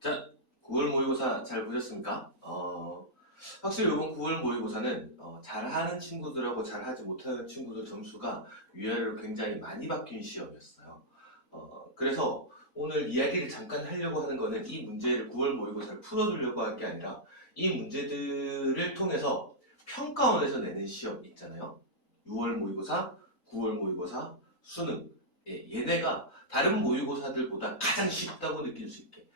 자, 9월 모의고사 잘 보셨습니까? 확실히 이번 9월 모의고사는 잘하는 친구들하고 잘하지 못하는 친구들 점수가 위아래로 굉장히 많이 바뀐 시험이었어요. 그래서 오늘 이야기를 잠깐 하려고 하는 거는 이 문제를 9월 모의고사를 풀어주려고 할 게 아니라 이 문제들을 통해서 평가원에서 내는 시험 있잖아요. 6월 모의고사, 9월 모의고사, 수능. 얘네가 다른 모의고사들보다 가장 쉽다고 느낄 수 있게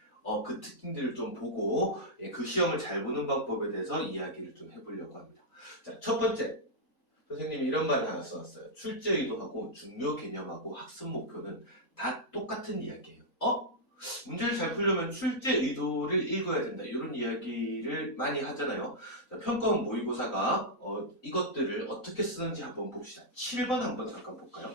그 특징들을 좀 보고 그 시험을 잘 보는 방법에 대해서 이야기를 좀 해보려고 합니다. 자, 첫 번째, 선생님이 이런 말을 하나 써놨어요. 출제 의도하고 중요 개념하고 학습 목표는 다 똑같은 이야기예요. 문제를 잘 풀려면 출제 의도를 읽어야 된다. 이런 이야기를 많이 하잖아요. 자, 평가원 모의고사가 이것들을 어떻게 쓰는지 한번 봅시다. 7번 한번 잠깐 볼까요?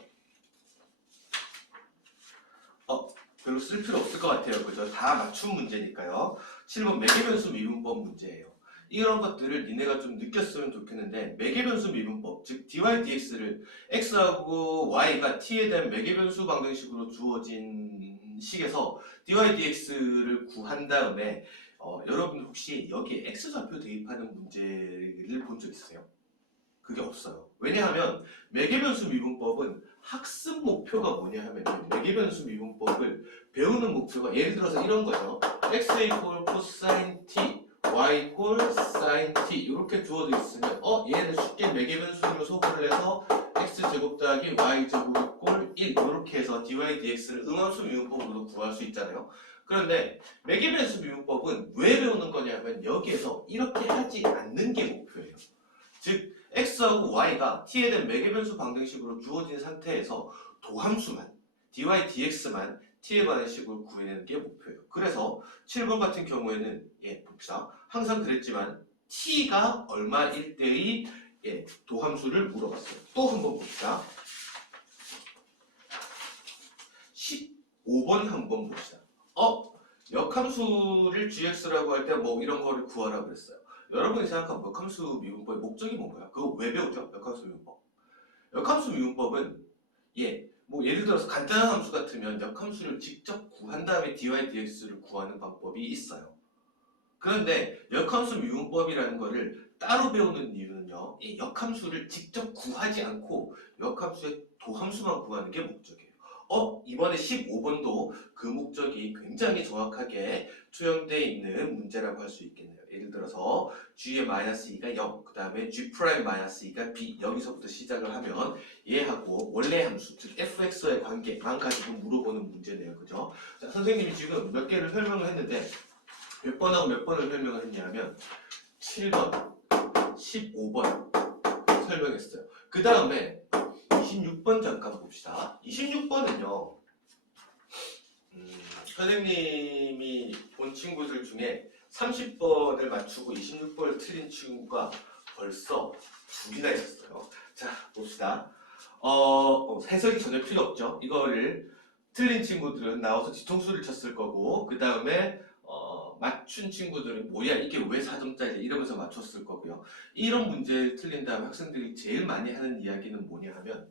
별로 쓸 필요 없을 것 같아요. 그죠? 다 맞춤 문제니까요. 7번 매개변수 미분법 문제예요. 이런 것들을 니네가 좀 느꼈으면 좋겠는데 매개변수 미분법, 즉 dy dx를 x하고 y가 t에 대한 매개변수 방정식으로 주어진 식에서 dy dx를 구한 다음에 여러분 혹시 여기에 x좌표 대입하는 문제를 본 적 있어요? 그게 없어요. 왜냐하면 매개변수 미분법은 학습 목표가 뭐냐 하면 매개변수 미분법을 배우는 목표가 예를 들어서 이런 거죠. x 이퀄 코사인 t, y 이퀄 사인 t 이렇게 주어져 있으면 얘를 쉽게 매개변수로 소분을 해서 x제곱 더하기 y제곱 이퀄 1 이렇게 해서 dy dx를 응함수 미분법으로 구할 수 있잖아요. 그런데 매개변수 미분법은 왜 배우는 거냐면 여기에서 이렇게 하지 않는 게 목표예요. 즉 x하고 y가 t에 대한 매개변수 방정식으로 주어진 상태에서 도함수만 dy dx만 t에 관한 식으로 구해내는 게 목표예요. 그래서 7번 같은 경우에는 봅시다. 항상 그랬지만 t가 얼마일 때의 도함수를 물어봤어요. 또 한번 봅시다. 15번 한번 봅시다. 역함수를 gx라고 할 때 뭐 이런 거를 구하라 그랬어요. 여러분이 생각한 역함수 미분법의 목적이 뭔가요? 그거 왜 배우죠? 역함수 미분법. 역함수 미분법은 뭐 예를 들어서 간단한 함수 같으면 역함수를 직접 구한 다음에 dy dx를 구하는 방법이 있어요. 그런데 역함수 미분법이라는 거를 따로 배우는 이유는요. 이 역함수를 직접 구하지 않고 역함수의 도함수만 구하는 게 목적이에요. 이번에 15번도 그 목적이 굉장히 정확하게 투영되어 있는 문제라고 할 수 있겠네요. 예를 들어서 g의 마이너스 2가 0, 그 다음에 g 프라임 마이너스 2가 b 여기서부터 시작을 하면 얘하고 원래 함수, 즉 fx와의 관계만 가지고 물어보는 문제네요. 그죠? 자, 선생님이 지금 몇 개를 설명을 했는데 몇 번하고 몇 번을 설명을 했냐면 7번, 15번 설명했어요. 그 다음에 26번 잠깐 봅시다. 26번은요. 선생님이 본 친구들 중에 30번을 맞추고 26번을 틀린 친구가 벌써 2이나 있었어요. 자, 봅시다. 해석이 전혀 필요 없죠. 이거를 틀린 친구들은 나와서 뒤통수를 쳤을 거고 그 다음에 맞춘 친구들은 뭐야 이게 왜 4점짜리 이러면서 맞췄을 거고요. 이런 문제를 틀린 다음에 학생들이 제일 많이 하는 이야기는 뭐냐 하면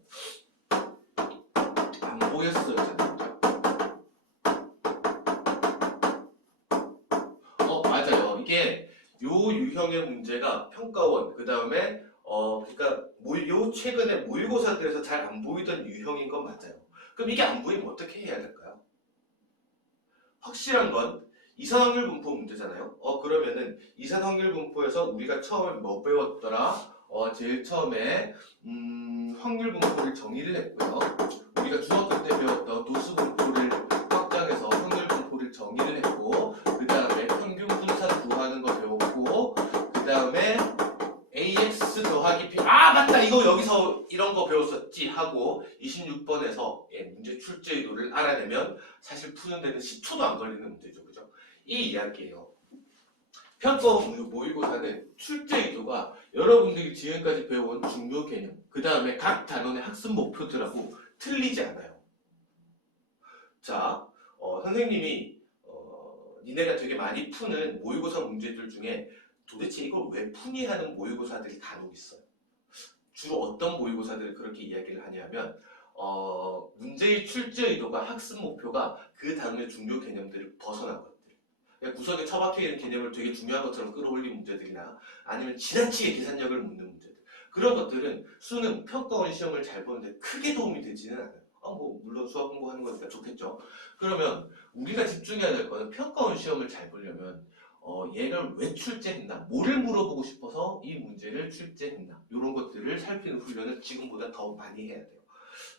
안 보였어요. 맞아요. 이게 요 유형의 문제가 평가원 그 다음에 그러니까 요 최근에 모의고사들에서 잘 안 보이던 유형인 건 맞아요. 그럼 이게 안 보이면 어떻게 해야 될까요? 확실한 건 이산확률 분포 문제잖아요. 그러면은 이산확률 분포에서 우리가 처음에 뭐 배웠더라? 제일 처음에 확률 분포를 정의를 했고요. 우리가 중학교 때 배웠던 도수 분포를 확장해서 확률 분포를 정의를 했고 그 다음에 평균 분산 구하는 거 배웠고 그 다음에 AX 더하기 P 맞다 이거 여기서 이런 거 배웠었지 하고 26번에서 문제 출제 의도를 알아내면 사실 푸는 데는 10초도 안 걸리는 문제죠. 그죠? 이 이야기예요. 평가원 모의고사는 출제 의도가 여러분들이 지금까지 배운 중요 개념 그 다음에 각 단원의 학습 목표들하고 틀리지 않아요. 자, 선생님이 니네가 되게 많이 푸는 모의고사 문제들 중에 도대체 이걸 왜 푸니 하는 모의고사들이 간혹 있어요. 주로 어떤 모의고사들을 그렇게 이야기를 하냐면 문제의 출제 의도가 학습 목표가 그 단원의 중요 개념들을 벗어난 것들. 구석에 처박혀 있는 개념을 되게 중요한 것처럼 끌어올린 문제들이나 아니면 지나치게 계산력을 묻는 문제들, 그런 것들은 수능 평가원 시험을 잘 보는데 크게 도움이 되지는 않아요. 뭐 물론 수학 공부하는 거니까 좋겠죠. 그러면 우리가 집중해야 될 거는 평가원 시험을 잘 보려면 얘를 왜 출제했나, 뭐를 물어보고 싶어서 이 문제를 출제했나, 이런 것들을 살피는 훈련을 지금보다 더 많이 해야 돼요.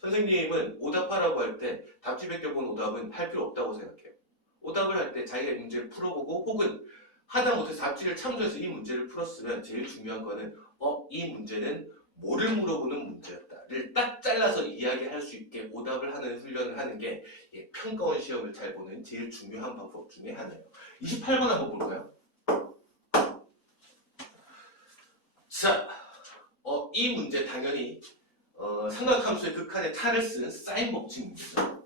선생님은 오답하라고 할 때 답지 베껴본 오답은 할 필요 없다고 생각해요. 오답을 할 때 자기가 이 문제를 풀어보고 혹은 하다 못해서 답지를 참조해서 이 문제를 풀었으면 제일 중요한 거는 이 문제는 뭐를 물어보는 문제였다를 딱 잘라서 이야기할 수 있게 오답을 하는 훈련을 하는 게 평가원 시험을 잘 보는 제일 중요한 방법 중에 하나예요. 28번 한번 볼까요? 자, 이 문제 당연히 삼각함수의 극한의 탄을 쓴 사인 법칙 문제죠.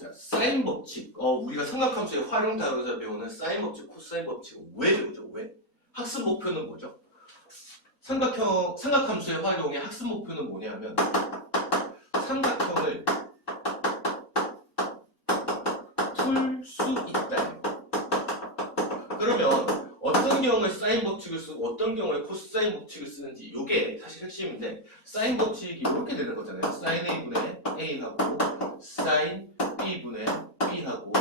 자, 사인 법칙. 우리가 삼각함수의 활용 단원에서 배우는 사인 법칙, 코사인 법칙은 왜 배우죠? 왜? 학습 목표는 뭐죠? 삼각함수의 활용의 학습 목표는 뭐냐면 삼각형을 풀 수 있다. 그러면 어떤 경우에 사인 법칙을 쓰고 어떤 경우에 코사인 법칙을 쓰는지 이게 사실 핵심인데, 사인 법칙이 이렇게 되는 거잖아요. 사인 A분의 A하고 사인 B분의 B하고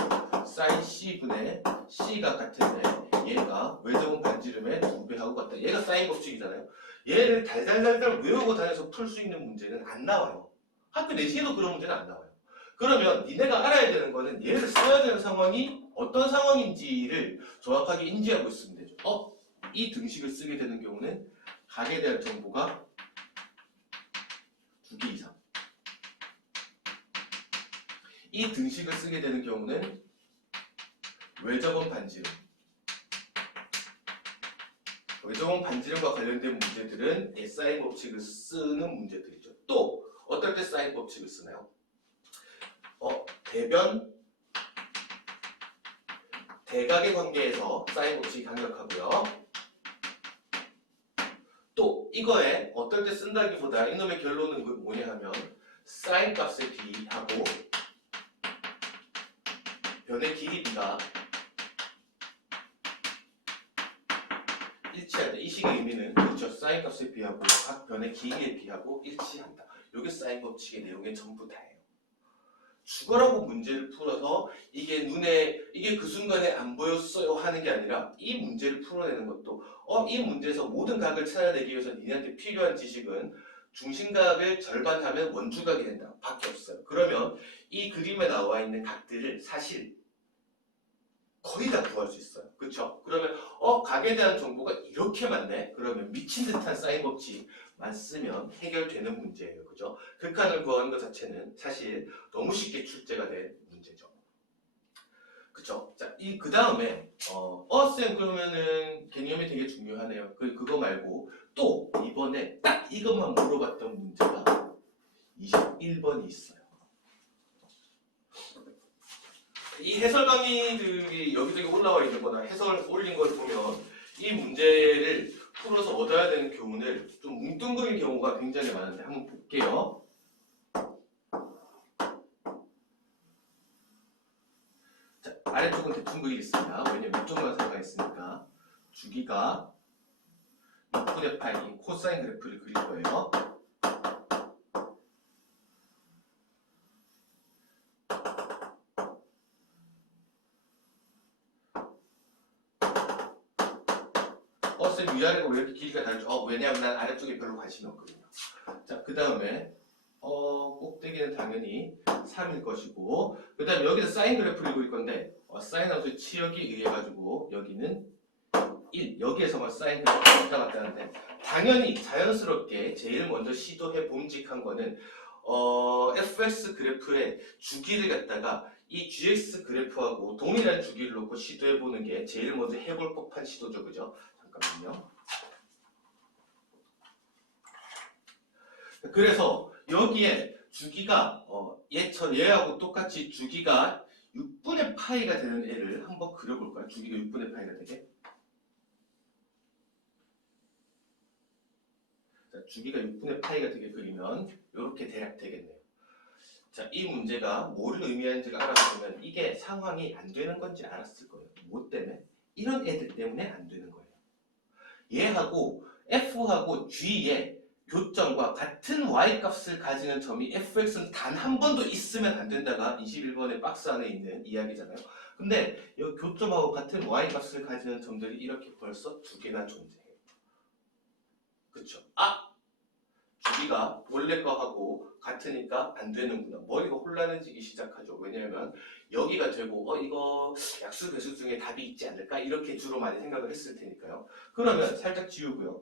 사인 C분의 C가 같은데 얘가 외접은 반지름의 2배하고 같다. 얘가 사인 법칙이잖아요. 얘를 달달달달 외우고 다녀서 풀 수 있는 문제는 안 나와요. 학교 내신에도 그런 문제는 안 나와요. 그러면 니네가 알아야 되는 거는 얘를 써야 되는 상황이 어떤 상황인지를 정확하게 인지하고 있으면 되죠. 이 등식을 쓰게 되는 경우는 각에 대한 정보가 2개 이상. 이 등식을 쓰게 되는 경우는 외접원 반지름. 외접원 반지름과 관련된 문제들은 사인 법칙을 쓰는 문제들이죠. 또 어떨 때 사인 법칙을 쓰나요? 대변, 대각의 관계에서 사인 법칙이 강력하고요. 또 이거에 어떨 때 쓴다기보다 이놈의 결론은 뭐냐 하면 사인 값의 b하고 변의 길이 b가 일치할 때, 이 식의 의미는 그렇죠. 사인 값의 b하고 각 변의 길이의 b하고 일치한다. 이게 사인 법칙의 내용의 전부 다예요. 죽어라고 문제를 풀어서 이게 그 순간에 안 보였어요 하는 게 아니라 이 문제를 풀어내는 것도 이 문제에서 모든 각을 찾아내기 위해서 니네한테 필요한 지식은 중심각을 절반하면 원주각이 된다 밖에 없어요. 그러면 이 그림에 나와 있는 각들을 사실 거의 다 구할 수 있어요. 그렇죠? 그러면 각에 대한 정보가 이렇게 많네? 그러면 미친 듯한 사인 법칙만 쓰면 해결되는 문제예요. 그죠? 극한을 구하는 것 자체는 사실 너무 쉽게 출제가 된 문제죠. 그쵸? 자, 그 다음에 쌤 그러면은 개념이 되게 중요하네요. 그거 말고 또 이번에 딱 이것만 물어봤던 문제가 21번이 있어요. 이 해설 강의들이 여기저기 올라와 있는 거나 해설 올린 걸 보면 이 문제를 풀어서 얻어야 되는 교훈을 좀 뭉뚱그린 경우가 굉장히 많은데 한번 볼게요. 자, 아래쪽은 대충 그리겠습니다. 왜냐면 이쪽만 들어가 있으니까. 주기가 6분의 8인 코사인 그래프를 그릴 거예요. 쌤 위아래가 왜 이렇게 길이가 다르죠? 왜냐하면 난 아래쪽에 별로 관심이 없거든요. 자, 그 다음에 꼭대기는 당연히 3일 것이고, 그 다음에 여기서 사인 그래프를 그릴 건데 사인 함수의 치역에 의해 가지고 여기는 1, 여기에서만 사인 그래프가 왔다 갔다 하는데 당연히 자연스럽게 제일 먼저 시도해 봄직한 거는 fx 그래프의 주기를 갖다가 이 gx 그래프하고 동일한 주기를 놓고 시도해 보는 게 제일 먼저 해볼 법한 시도죠. 그죠? 잠깐만요. 그래서 여기에 주기가 얘하고 똑같이 주기가 6분의 파이가 되는 애를 한번 그려볼까요? 주기가 6분의 파이가 되게. 자, 주기가 6분의 파이가 되게 그리면 이렇게 대략 되겠네요. 자, 이 문제가 뭐를 의미하는지를 알았으면 이게 상황이 안 되는 건지 알았을 거예요. 뭐 때문에? 이런 애들 때문에 안 되는 거예요. 얘하고 f하고 g의 교점과 같은 y값을 가지는 점이 fx는 단 한 번도 있으면 안 된다가 21번의 박스 안에 있는 이야기잖아요. 근데 이 교점하고 같은 y값을 가지는 점들이 이렇게 벌써 두 개나 존재해요. 그쵸? 아! 주기가 원래 거하고 같으니까 안 되는구나. 머리가 혼란해지기 시작하죠. 왜냐하면 여기가 되고 이거 약수 배수 중에 답이 있지 않을까? 이렇게 주로 많이 생각을 했을 테니까요. 그러면 살짝 지우고요.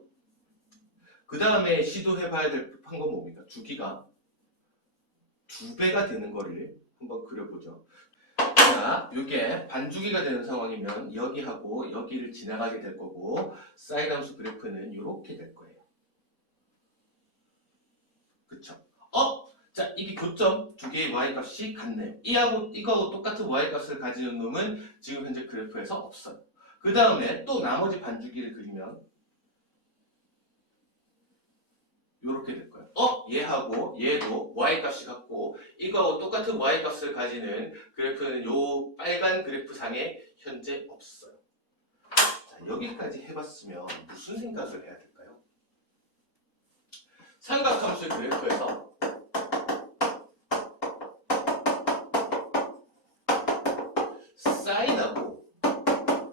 그 다음에 시도해봐야 될 방법 뭡니까? 주기가 2배가 되는 거를 한번 그려보죠. 자, 이게 반주기가 되는 상황이면 여기하고 여기를 지나가게 될 거고 사인 함수 그래프는 이렇게 될 거예요. 그쵸? 자, 이게 교점 두 개의 y값이 같네요. 이거하고 똑같은 y값을 가지는 놈은 지금 현재 그래프에서 없어요. 그 다음에 또 나머지 반주기를 그리면 이렇게 될 거예요. 얘하고 얘도 y값이 같고 이거하고 똑같은 y값을 가지는 그래프는 요 빨간 그래프 상에 현재 없어요. 자, 여기까지 해봤으면 무슨 생각을 해야 될까요? 삼각함수의 그래프에서 사인하고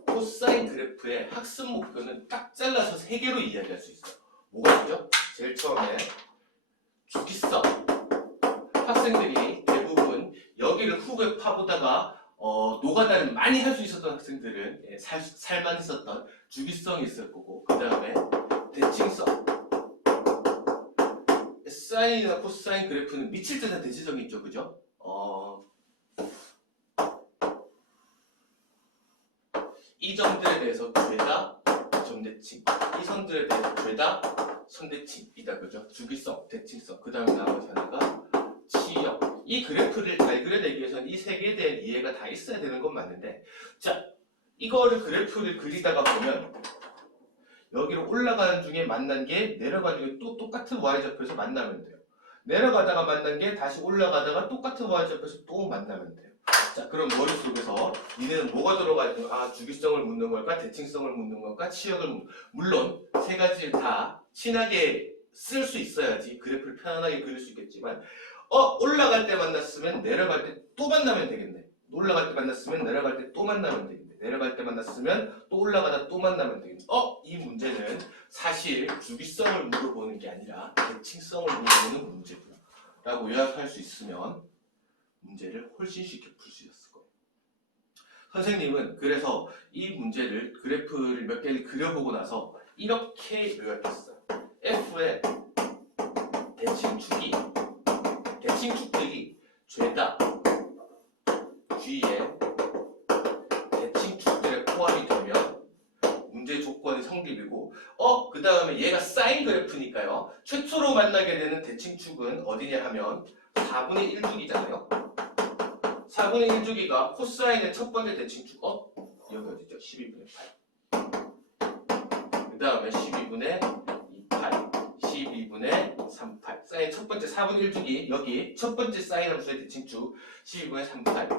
코사인 그래프의 학습 목표는 딱 잘라서 3개로 이야기할 수 있어요. 뭐가 있죠? 제일 처음에 주기성. 학생들이 대부분 여기를 훅에 파보다가 노가다를 많이 할 수 있었던 학생들은 살만 있었던 주기성이 있을 거고, 그 다음에 대칭성. 사인이나 코사인 그래프는 미칠 때 다 대칭성이 있죠, 그죠? 이 점들에 대해서 죄다 점대칭, 이 선들에 대해서 죄다 선대칭이다, 그죠? 주기성, 대칭성, 그 다음에 나머지 하나가 치역. 이 그래프를 잘 그려내기 위해서는 이 3개에 대한 이해가 다 있어야 되는 건 맞는데, 자, 이거를 그래프를 그리다가 보면 여기로 올라가는 중에 만난 게 내려가는 중에 또 똑같은 y좌표에서 만나면 돼요. 내려가다가 만난 게 다시 올라가다가 똑같은 y좌표에서 또 만나면 돼요. 자, 그럼 머릿속에서 니네는 뭐가 들어가 있는 거야? 주기성을 묻는 걸까? 대칭성을 묻는 걸까? 치역을 묻는 걸까? 물론 3가지를 다 친하게 쓸 수 있어야지 그래프를 편안하게 그릴 수 있겠지만 올라갈 때 만났으면 내려갈 때 또 만나면 되겠네. 올라갈 때 만났으면 내려갈 때 또 만나면 되겠네. 내려갈 때 만났으면 또 올라가다 또 만나면 되겠네. 이 문제는 사실 주기성을 물어보는 게 아니라 대칭성을 물어보는 문제구나 라고 요약할 수 있으면 문제를 훨씬 쉽게 풀 수 있었을 거예요. 선생님은 그래서 이 문제를 그래프를 몇 개를 그려보고 나서 이렇게 요약했어요. F의 대칭축들이 죄다 G의 대칭축들에 포함이 되면 문제 조건이 성립이고 그 다음에 얘가 사인 그래프니까요. 최초로 만나게 되는 대칭축은 어디냐 하면 4분의 1주기잖아요. 4분의 1주기가 코사인의 첫 번째 대칭축 여기 어디죠? 12분의 8. 그 다음에 12분의 28, 12분의 38. 사인 첫 번째 4분의 1주기 여기 첫 번째 사인 함수의 대칭축 12분의 38,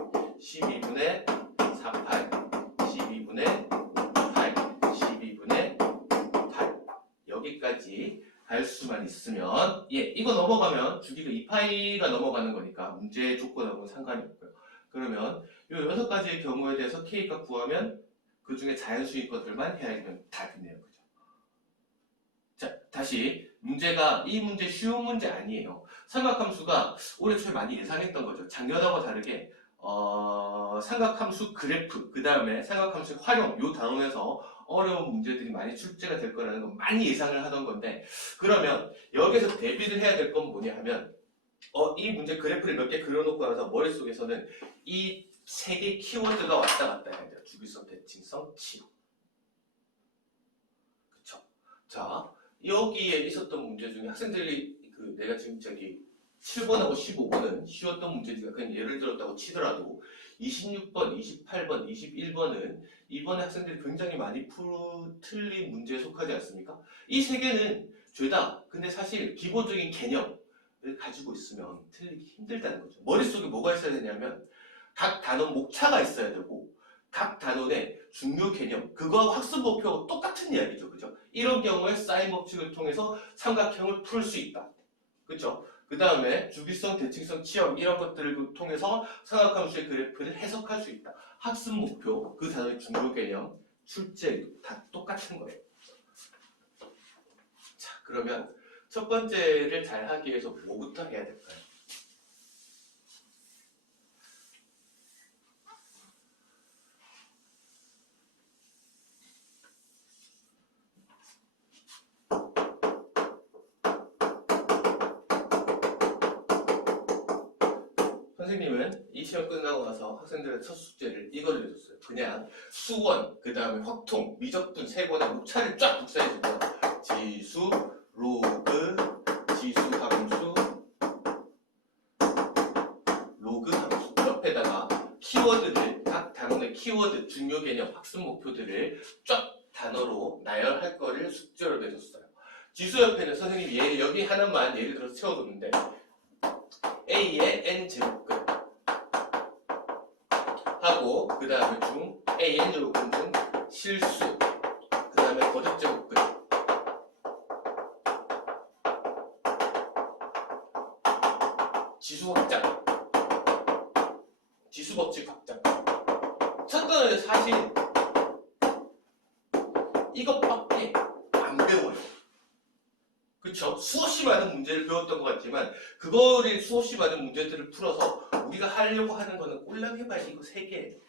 12분의 48, 12분의 8, 12분의 8. 여기까지 갈 수만 있으면 이거 넘어가면 주기가 2파이가 넘어가는 거니까 문제 조건하고는 상관이 없고요. 그러면 이 6가지의 경우에 대해서 K값 구하면 그 중에 자연수인 것들만 해야 되면 답이네요. 그죠? 자, 다시 이 문제 쉬운 문제 아니에요. 삼각함수가 올해 초에 많이 예상했던 거죠. 작년하고 다르게 삼각함수 그래프, 그 다음에 삼각함수 활용 요 단원에서 어려운 문제들이 많이 출제가 될 거라는 건 많이 예상을 하던 건데, 그러면 여기서 대비를 해야 될 건 뭐냐 하면 이 문제 그래프를 몇 개 그려놓고 나서 머릿속에서는 이 3개 키워드가 왔다 갔다 해야 돼요. 주기성, 대칭성, 치역. 그쵸? 자, 여기에 있었던 문제 중에 학생들이 내가 지금 7번하고 15번은 쉬웠던 문제지가 그냥 예를 들었다고 치더라도 26번, 28번, 21번은 이번에 학생들이 굉장히 많이 틀린 문제에 속하지 않습니까? 이 3개는 죄다. 근데 사실 기본적인 개념, 가지고 있으면 틀리기 힘들다는 거죠. 머릿속에 뭐가 있어야 되냐면 각 단원 목차가 있어야 되고 각 단원의 중요 개념, 그거하고 학습 목표하고 똑같은 이야기죠. 그죠? 이런 경우에 사인 법칙을 통해서 삼각형을 풀 수 있다. 그죠? 그 다음에 주기성, 대칭성, 치역 이런 것들을 통해서 삼각함수의 그래프를 해석할 수 있다. 학습 목표, 그 단원의 중요 개념, 출제 다 똑같은 거예요. 자, 그러면 첫 번째를 잘 하기 위해서 뭐부터 해야 될까요? 선생님은 이 시험 끝나고 나서 학생들의 첫 숙제를 이거를 해줬어요. 그냥 수원, 그 다음에 확통, 미적분 세 권의 목차를 쫙 복사해주고 지수, 로그, 지수 함수, 로그 함수 옆에다가 키워드를 각 단원의 키워드, 중요 개념, 학습 목표들을 쫙 단어로 나열할 거를 숙제로 내줬어요. 지수 옆에는 선생님이 여기 하나만 예를 들어서 채워줬는데 A의 N제곱근 하고 그 다음에 중 AN 제곱근 중 실수 그 다음에 거듭제곱근 지수 확장 지수 법칙 확장 첫 단원에 사실 이것밖에 안 배워요. 그쵸? 수없이 많은 문제를 배웠던 것 같지만 그거를 수없이 많은 문제들을 풀어서 우리가 하려고 하는 거는 꼴랑 해봐야 이거 3개예요.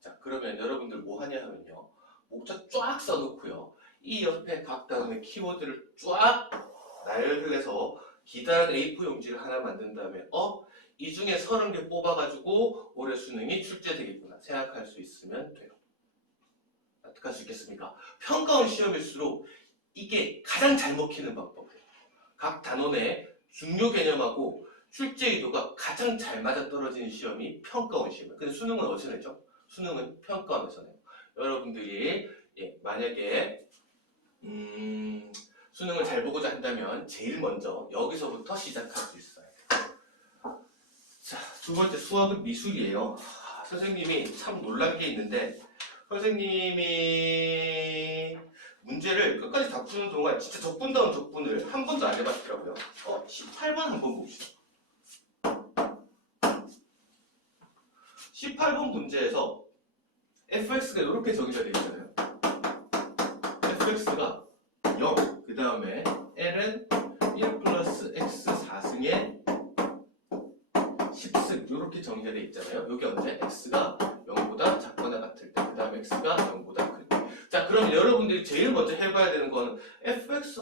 자, 그러면 여러분들 뭐 하냐 하면요. 목차 쫙 써놓고요. 이 옆에 각 단원의 키워드를 쫙 나열을 해서 기다란 A4 용지를 하나 만든 다음에 이 중에 30개 뽑아가지고 올해 수능이 출제되겠구나 생각할 수 있으면 돼요. 어떻게 할 수 있겠습니까? 평가원 시험일수록 이게 가장 잘 먹히는 방법이에요. 각 단원의 중요 개념하고 출제 의도가 가장 잘 맞아떨어지는 시험이 평가원 시험이에요. 근데 수능은 어디서 내죠? 수능은 평가원에서 내요. 여러분들이 만약에 수능을 잘 보고자 한다면 제일 먼저 여기서부터 시작할 수 있어요. 자, 두 번째 수학은 미술이에요. 선생님이 참 놀란 게 있는데 선생님이 문제를 끝까지 다 푸는 동안 진짜 적분다운 적분을 한 번도 안 해봤더라고요. 18번 한번 봅시다. 18번 문제에서 fx가 이렇게 정의가 되어 있잖아요. fx가 0, 그 다음에 l은 1 플러스 x 4승의 10승 이렇게 정의가 되어 있잖아요. 여기 언제? x가 0보다 작거나 같을 때, 그 다음에 x가 0보다 클 때. 자, 그럼 여러분들이 제일 먼저 해봐야 되는 건 fx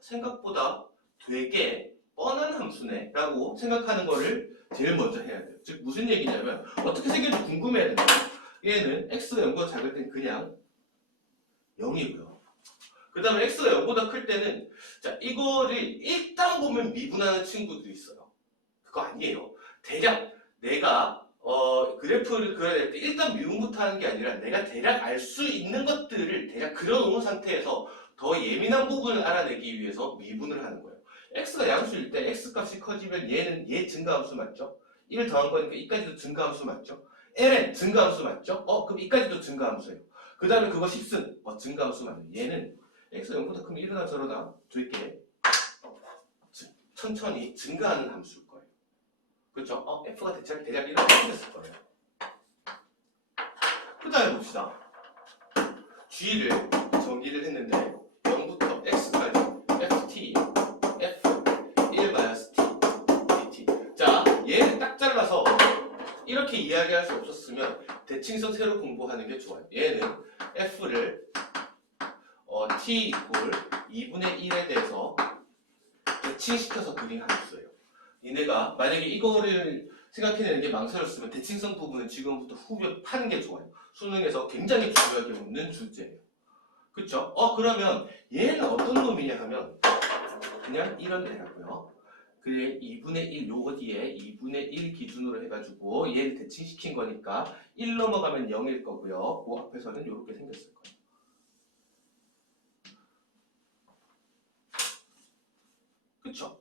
생각보다 되게 뻔한 함수네 라고 생각하는 거를 제일 먼저 해야 돼요. 즉 무슨 얘기냐면 어떻게 생겼는지 궁금해야 된다. 얘는 x가 0보다 작을 땐 그냥 0이고요. 그 다음에 x가 0보다 클 때는 자 이거를 일단 보면 미분하는 친구들이 있어요. 그거 아니에요. 대략 내가 그래프를 그려야 될 때 일단 미분부터 하는 게 아니라 내가 대략 알 수 있는 것들을 대략 그려놓은 상태에서 더 예민한 부분을 알아내기 위해서 미분을 하는 거예요. x가 양수일 때 x값이 커지면 얘는 얘 증가함수 맞죠? 1 더한 거니까 이까지도 증가함수 맞죠? ln 증가함수 맞죠? 그럼 이까지도 증가함수예요. 그 다음에 그거 10승 증가함수 맞죠? 얘는 x가 0보다 크면 이러나 저러나 되게 천천히 증가하는 함수일 거예요. 그렇죠? f가 대략 이렇게 생겼을 거예요. 그 다음에 봅시다. g를 정의를 했는데 0부터 x까지 ft f1-t dt. 자, 얘를 딱 잘라서 이렇게 이야기할 수 없었으면 대칭성 새로 공부하는 게 좋아요. 얘는 f를 t 이퀄 2분의 1에 대해서 대칭시켜서 그린 함수예요. 니네가 만약에 이거를 생각해내는 게 망설였으면 대칭성 부분은 지금부터 후벼 파는 게 좋아요. 수능에서 굉장히 중요하게 묻는 주제예요. 그쵸? 그러면 얘는 어떤 놈이냐 하면 그냥 이런 애라고요. 그래 2분의 1 요거 뒤에 2분의 1 기준으로 해가지고 얘를 대칭시킨 거니까 1 넘어가면 0일 거고요. 그 앞에서는 이렇게 생겼을 거예요. 그쵸?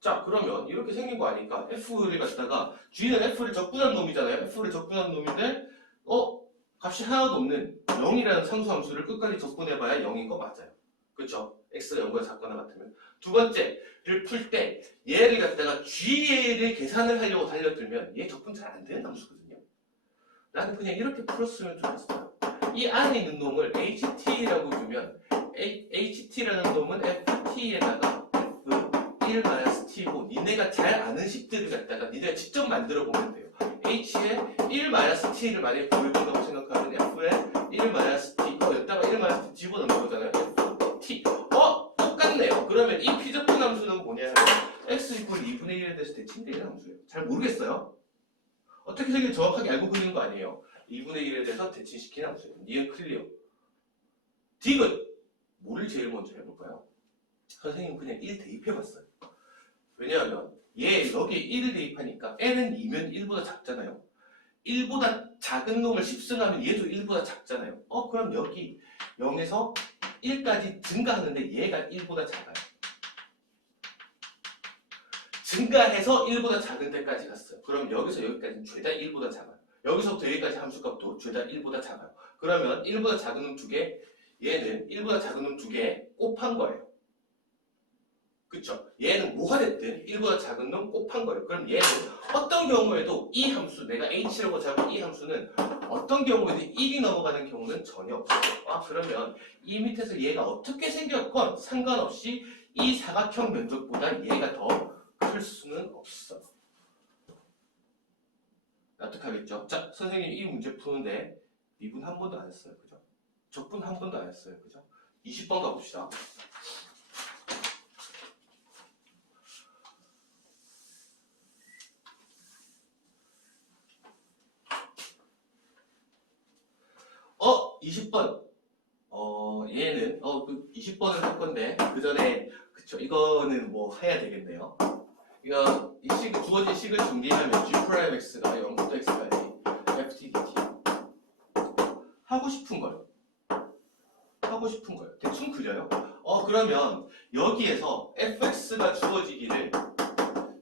자, 그러면 이렇게 생긴 거 아니까 f를 갖다가 g는 f를 적분한 놈이잖아요. f를 적분한 놈인데 값이 하나도 없는 0이라는 상수 함수를 끝까지 적분해봐야 0인 거 맞아요. 그쵸? x가 0보다 작거나 같으면. 두 번째를 풀 때 얘를 갖다가 g를 계산을 하려고 달려들면 얘 적분 잘 안 되는 함수거든요. 나는 그냥 이렇게 풀었으면 좋겠어요. 이 안에 있는 놈을 ht라고 주면 ht라는 놈은 ft에다가 f1-t고 니네가 잘 아는 식들을 갖다가 니네가 직접 만들어 보면 돼요. h에 1-t를 만약에 보여준다고 생각하면 f에 1-t 여기다가 1-t 집어넣는 거잖아요. ft 똑같네요. 그러면 이 피적분 함수는 뭐냐 하면 x 이퀄 2분의 1에 대해서 대칭되는 함수예요. 잘 모르겠어요? 어떻게 생긴 정확하게 알고 그리는 거 아니에요. 2분의 1에 대해서 대칭시키는 함수예요. 니은 클리어. 딕은 뭐를 제일 먼저 해볼까요? 선생님은 그냥 1 대입해봤어요. 왜냐하면 얘 여기 1을 대입하니까 n은 2면 1보다 작잖아요. 1보다 작은 놈을 10승하면 얘도 1보다 작잖아요. 그럼 여기 0에서 1까지 증가하는데 얘가 1보다 작아요. 증가해서 1보다 작은 데까지 갔어요. 그럼 여기서 여기까지는 죄다 1보다 작아요. 여기서부터 여기까지 함수값도 죄다 1보다 작아요. 그러면 1보다 작은 놈 2개, 얘는 1보다 작은 놈 2개 곱한 거예요. 그쵸? 얘는 뭐가 됐든 1보다 작은 놈 곱한 거예요. 그럼 얘는 어떤 경우에도 이 함수, 내가 h라고 잡은 이 함수는 어떤 경우에도 1이 넘어가는 경우는 전혀 없어요. 그러면 이 밑에서 얘가 어떻게 생겼건 상관없이 이 사각형 면적보다 얘가 더 클 수는 없어. 납득하겠죠? 자, 선생님 이 문제 푸는데 미분 한 번도 안 했어요. 그죠? 적분 한 번도 안 했어요. 그죠? 20번 가봅시다. 어, 20번. 얘는, 20번을 할 건데, 그 전에, 그쵸. 이거는 뭐 해야 되겠네요. 이거, 이 식, 주어진 식을 정리하면 G'X가 0부터 X까지 FT, DT. 하고 싶은 거요. 하고 싶은 거요. 대충 그려요. 그러면 여기에서 fx가 주어지기를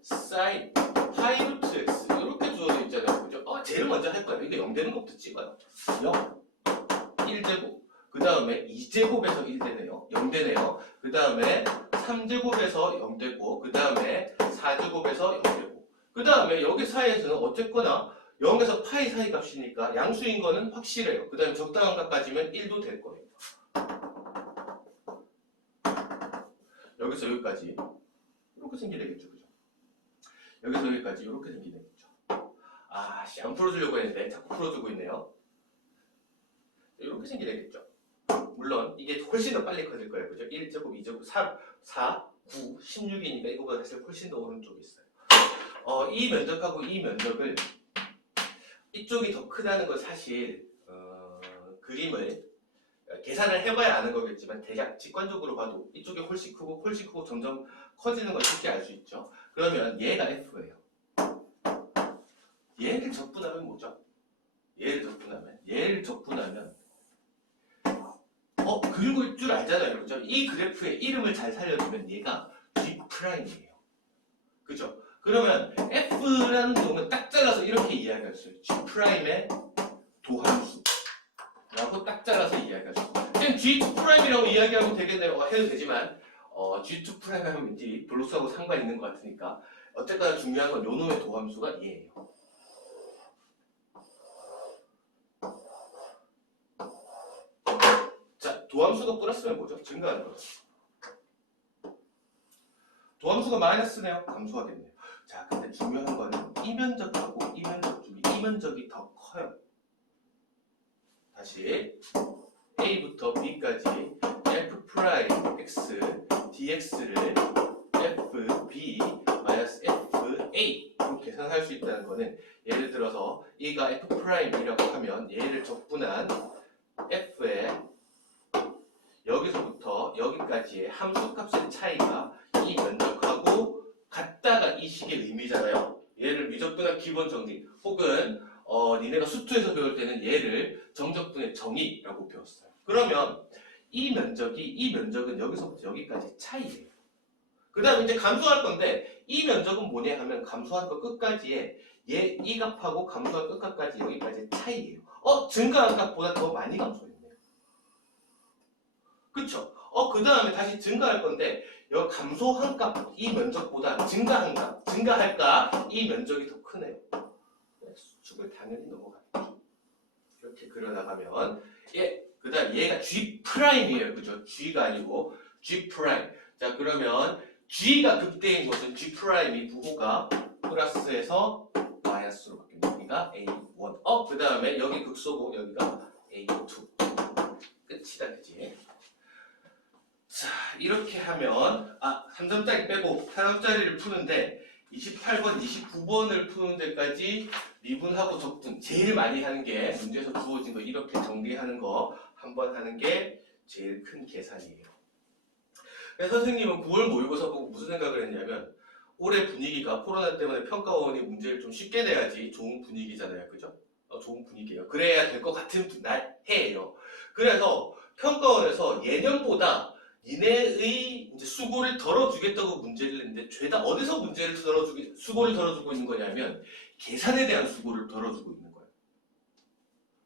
sin 파이 루트 x 이렇게 주어져 있잖아요. 그죠? 제일 먼저 할 거예요. 이거 0 되는 것부터 찍어요. 0, 1제곱. 그 다음에 2제곱에서 1 되네요. 0 되네요. 그 다음에 3제곱에서 0 되고, 그 다음에 4제곱에서 0 되고. 그 다음에 여기 사이에서는 어쨌거나 0에서 파이 사이 값이니까 양수인 거는 확실해요. 그 다음에 적당한 값까지면 1도 될 거예요. 여기서 여기까지 이렇게 생기되겠죠, 그죠? 여기서 여기까지 이렇게 생기되겠죠. 안 풀어주려고 했는데 자꾸 풀어주고 있네요. 이렇게 생기되겠죠. 물론 이게 훨씬 더 빨리 커질 거예요, 그죠? 1제곱, 2제곱, 3, 4, 9, 16이니까 이거보다 사실 훨씬 더 오른쪽에 있어요. 이 면적하고 이 면적을 이쪽이 더 크다는 건 사실 그림을 계산을 해봐야 아는 거겠지만 대략 직관적으로 봐도 이쪽이 훨씬 크고 점점 커지는 걸 쉽게 알 수 있죠. 그러면 얘가 F예요. 얘를 적분하면 뭐죠? 얘를 적분하면 그리고 줄 알잖아요. 그죠? 이 그래프의 이름을 잘 살려주면 얘가 G'이에요. 그죠? 그러면 F라는 놈은 딱 잘라서 이렇게 이야기할 수 있어요. G'의 도함수 라고 딱 잘라서 이야기할 수 있어요. 그냥 G2'이라고 이야기하면 되겠네요. 해도 되지만 G2' 하면 왠지 블록수하고 상관 있는 것 같으니까 어쨌거나 중요한 건 요 놈의 도함수가 얘예요. 자, 도함수가 플러스면 뭐죠? 증가하는 거죠. 도함수가 마이너스네요. 감소하겠네요. 자, 근데 중요한 거는 이 면적하고 이 면적 중에 이 면적이 더 커요. 다시 A부터 B까지 F'X dx를 FB-FA로 계산할 수 있다는 거는 예를 들어서 얘가 F'이라고 하면 얘를 적분한 F의 여기서부터 여기까지의 함수값의 차이가 이 면적하고 같다가 이 식의 의미잖아요. 얘를 미적분한 기본 정리 혹은 니네가 수투에서 배울 때는 얘를 정적분의 정의라고 배웠어요. 그러면 이 면적은 여기서부터 여기까지 차이예요. 그 다음에 이제 감소할 건데 이 면적은 뭐냐 하면 감소한 거 끝까지에 이 값하고 감소한 끝값까지 여기까지 차이예요. 증가한 값보다 더 많이 감소했네요. 그쵸? 그 다음에 다시 증가할 건데 여기 감소한 값 이 면적보다 증가한 값, 증가할 값 이 면적이 더 크네요. 수축을 당연히 넘어가겠죠. 이렇게 그려나가면 그 다음 얘가 G'이에요. 그죠? G가 아니고 G'. 자 그러면 G가 극대인 것은 G'이 부호가 플러스에서 마이너스로 바뀝니다. 여기가 A1. 그 다음에 여기 극소고 여기가 A2. 끝이다, 그지? 자, 이렇게 하면 3점짜리 빼고 4점짜리를 푸는데 28번, 29번을 푸는 데까지 미분하고 적분 제일 많이 하는 게 문제에서 주어진 거 이렇게 정리하는 거 한번 하는 게 제일 큰 계산이에요. 그래서 선생님은 9월 모의고사 보고 무슨 생각을 했냐면 올해 분위기가 코로나 때문에 평가원이 문제를 좀 쉽게 내야지 좋은 분위기잖아요. 그죠? 좋은 분위기예요. 그래야 될 것 같은 해예요. 그래서 평가원에서 예년보다 니네의 이제 수고를 덜어주겠다고 문제를 냈는데 죄다 어디서 수고를 덜어주고 있는 거냐면 계산에 대한 수고를 덜어주고 있는 거예요.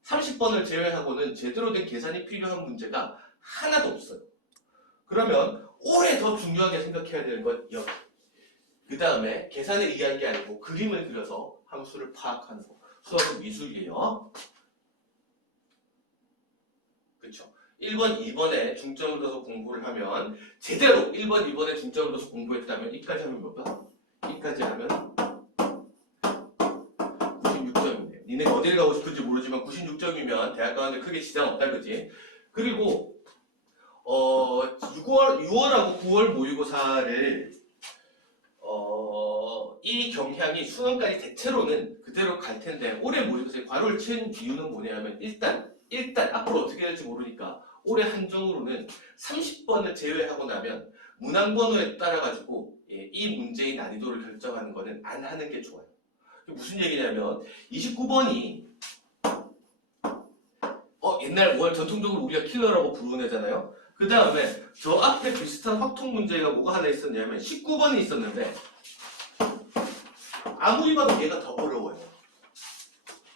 30번을 제외하고는 제대로 된 계산이 필요한 문제가 하나도 없어요. 그러면 올해 더 중요하게 생각해야 되는 건 여기. 그 다음에 계산에 의한 게 아니고 그림을 그려서 함수를 파악하는 거. 수학은 미술이에요. 그렇죠? 1번, 2번에 중점을 둬서 공부를 하면 제대로 1번, 2번에 중점을 둬서 공부했다면 이까지 하면 몇 번? 이까지 하면 96점이네요. 니네가 어디를 가고 싶은지 모르지만 96점이면 대학 가는데 크게 지장 없다, 그지? 그리고 6월하고 9월 모의고사를 이 경향이 수능까지 대체로는 그대로 갈 텐데 올해 모의고사에 괄호를 친 이유는 뭐냐면 일단 앞으로 어떻게 될지 모르니까 올해 한정으로는 30번을 제외하고 나면 문항번호에 따라 가지고 이 문제의 난이도를 결정하는 거는 안 하는 게 좋아요. 무슨 얘기냐면 29번이 옛날 뭘 전통적으로 우리가 킬러라고 부르는 애잖아요. 그 다음에 저 앞에 비슷한 확통 문제가 뭐가 하나 있었냐면 19번이 있었는데 아무리 봐도 얘가 더 어려워요.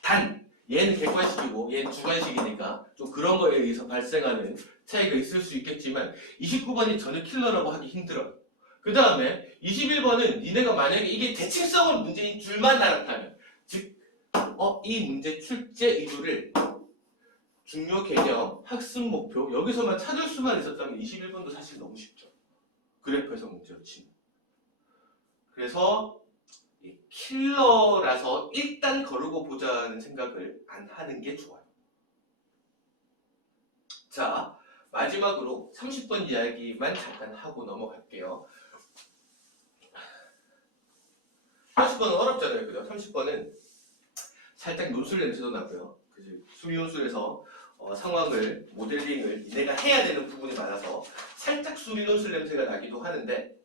단 얘는 객관식이고 얘는 주관식이니까 좀 그런 거에 의해서 발생하는 차이가 있을 수 있겠지만 29번이 전혀 킬러라고 하기 힘들어요. 그 다음에 21번은 니네가 만약에 이게 대칭성을 문제인 줄만 알았다면 즉 이 문제 출제 이유를 중요 개념, 학습 목표 여기서만 찾을 수만 있었다면 21번도 사실 너무 쉽죠. 그래프에서 문제로 치면. 그래서 킬러라서 일단 거르고 보자는 생각을 안 하는 게 좋아요. 자, 마지막으로 30번 이야기만 잠깐 하고 넘어갈게요. 30번은 어렵잖아요. 그죠? 30번은 살짝 논술 냄새도 나고요. 수미논술에서 상황을, 모델링을 내가 해야 되는 부분이 많아서 살짝 수미논술 냄새가 나기도 하는데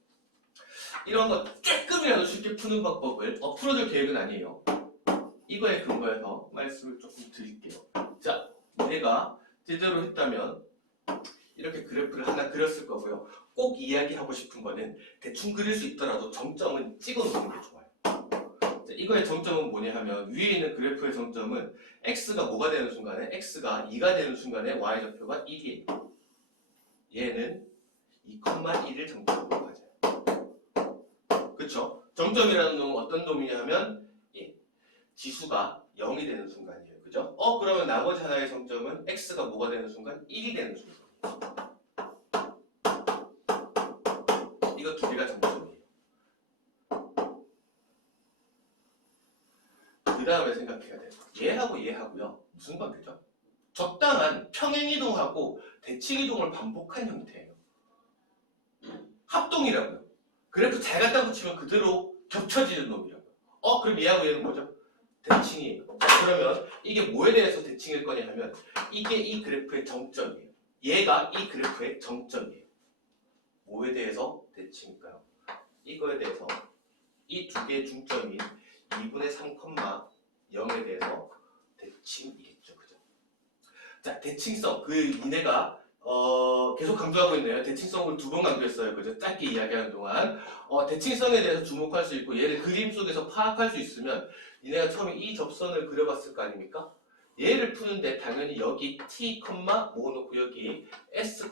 이런 거 조금이라도 쉽게 푸는 방법을 풀어줄 계획은 아니에요. 이거에 근거해서 말씀을 조금 드릴게요. 자, 내가 제대로 했다면 이렇게 그래프를 하나 그렸을 거고요. 꼭 이야기하고 싶은 거는 대충 그릴 수 있더라도 정점은 찍어 놓는 게 좋아요. 자, 이거의 정점은 뭐냐 하면 위에 있는 그래프의 정점은 x가 뭐가 되는 순간에 x가 2가 되는 순간에 y좌표가 1이에요. 얘는 2,1을 정점으로 가져요. 그쵸? 정점이라는 놈은 어떤 놈이냐 하면 지수가 0이 되는 순간이에요. 그죠? 그러면 나머지 하나의 정점은 x가 뭐가 되는 순간? 1이 되는 순간이에요. 이거 두 개가 정점이에요. 그 다음에 생각해야 돼요. 얘하고 얘하고요. 무슨 관계죠? 적당한 평행이동하고 대칭이동을 반복한 형태예요. 합동이라고요. 그래프 잘 갖다 붙이면 그대로 겹쳐지는 놈이라고요. 그럼 얘하고 얘는 뭐죠? 대칭이에요. 그러면 이게 뭐에 대해서 대칭일 거냐 하면 이게 이 그래프의 정점이에요. 얘가 이 그래프의 정점이에요. 뭐에 대해서 대칭일까요? 이거에 대해서 이 두 개의 중점인 2분의 3,0에 대해서 대칭이겠죠. 그죠? 자, 대칭성. 니네가 계속 강조하고 있네요. 대칭성을 2번 강조했어요. 그죠? 짧게 이야기하는 동안. 대칭성에 대해서 주목할 수 있고 얘를 그림 속에서 파악할 수 있으면 니네가 처음에 이 접선을 그려봤을 거 아닙니까? 얘를 푸는데 당연히 여기 t, 뭐 놓고 여기 s,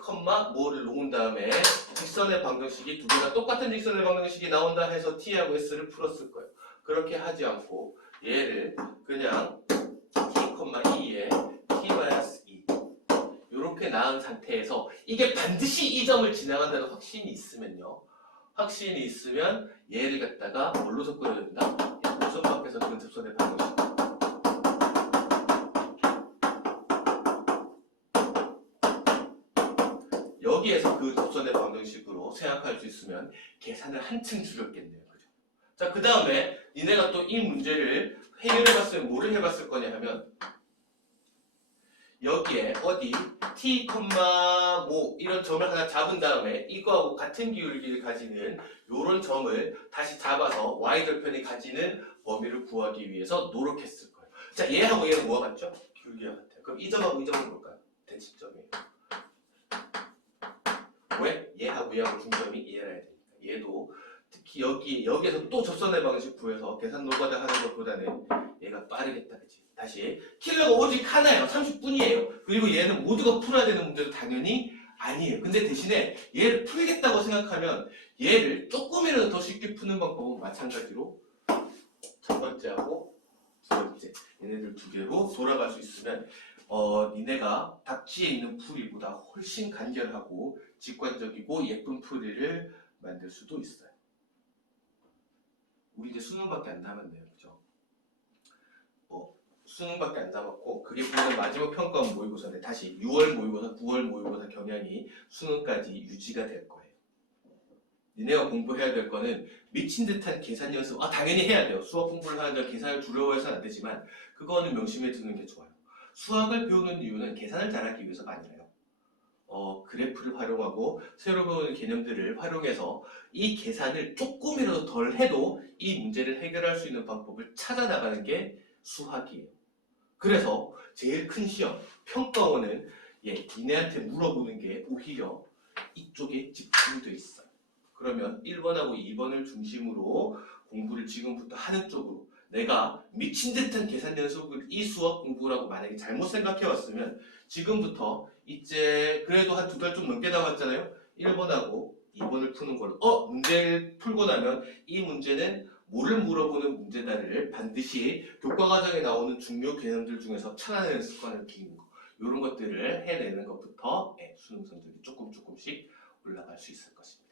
뭐를 놓은 다음에 직선의 방정식이 두 개가 똑같은 직선의 방정식이 나온다 해서 t하고 s를 풀었을 거예요. 그렇게 하지 않고 얘를 그냥 t, 2에 t-2 이렇게 나온 상태에서 이게 반드시 이 점을 지나간다는 확신이 있으면요. 확신이 있으면 얘를 갖다가 뭘로 접근해야 된다? 우선 밖에서 그 접선의 방정식. 여기에서 그 접선의 방정식으로 생각할 수 있으면 계산을 한층 줄였겠네요. 그죠? 자, 그 다음에 니네가 또 이 문제를 해결해봤으면 뭐를 해봤을 거냐 하면 여기에 어디 t, 뭐 이런 점을 하나 잡은 다음에 이거하고 같은 기울기를 가지는 이런 점을 다시 잡아서 y절편이 가지는 범위를 구하기 위해서 노력했을 거예요. 자, 얘하고 얘는 뭐가 같죠? 기울기가 같아요. 그럼 이 점하고 이 점은 뭘까요? 대칭점이에요. 왜? 얘하고 얘하고 중점이 이해해야 되니까. 얘도 특히 여기에서 또 접선의 방식 구해서 계산 노가다 하는 것보다는 얘가 빠르겠다. 그치? 다시 킬러가 오직 하나예요. 30분이에요. 그리고 얘는 모두가 풀어야 되는 문제도 당연히 아니에요. 근데 대신에 얘를 풀겠다고 생각하면 얘를 조금이라도 더 쉽게 푸는 방법은 마찬가지로 첫 번째하고 두 번째 얘네들 두 개로 돌아갈 수 있으면 니네가 답지에 있는 풀이보다 훨씬 간결하고 직관적이고 예쁜 풀이를 만들 수도 있어요. 우리 이제 수능밖에 안 남았네요. 그죠? 수능밖에 안 남았고 그게 보면 마지막 평가원 모의고사인데 다시 6월 모의고사, 9월 모의고사 경향이 수능까지 유지가 될 거예요. 니네가 공부해야 될 거는 미친 듯한 계산 연습, 당연히 해야 돼요. 수학 공부를 하는데 계산을 두려워해서는 안 되지만 그거는 명심해 두는 게 좋아요. 수학을 배우는 이유는 계산을 잘하기 위해서가 아니라요. 그래프를 활용하고 새로 배우는 개념들을 활용해서 이 계산을 조금이라도 덜 해도 이 문제를 해결할 수 있는 방법을 찾아 나가는 게 수학이에요. 그래서 제일 큰 시험, 평가원은 니네한테 물어보는 게 오히려 이쪽에 집중돼 있어요. 그러면 1번하고 2번을 중심으로 공부를 지금부터 하는 쪽으로 내가 미친 듯한 계산 연습을 이 수학 공부라고 만약에 잘못 생각해 왔으면 지금부터 이제 그래도 한 2달 좀 넘게 남았잖아요. 1번하고 2번을 푸는 걸로 문제를 풀고 나면 이 문제는 뭐를 물어보는 문제다를 반드시 교과과정에 나오는 중요 개념들 중에서 찾아내는 습관을 기르는 거 이런 것들을 해내는 것부터 수능 성적이 조금씩 올라갈 수 있을 것입니다.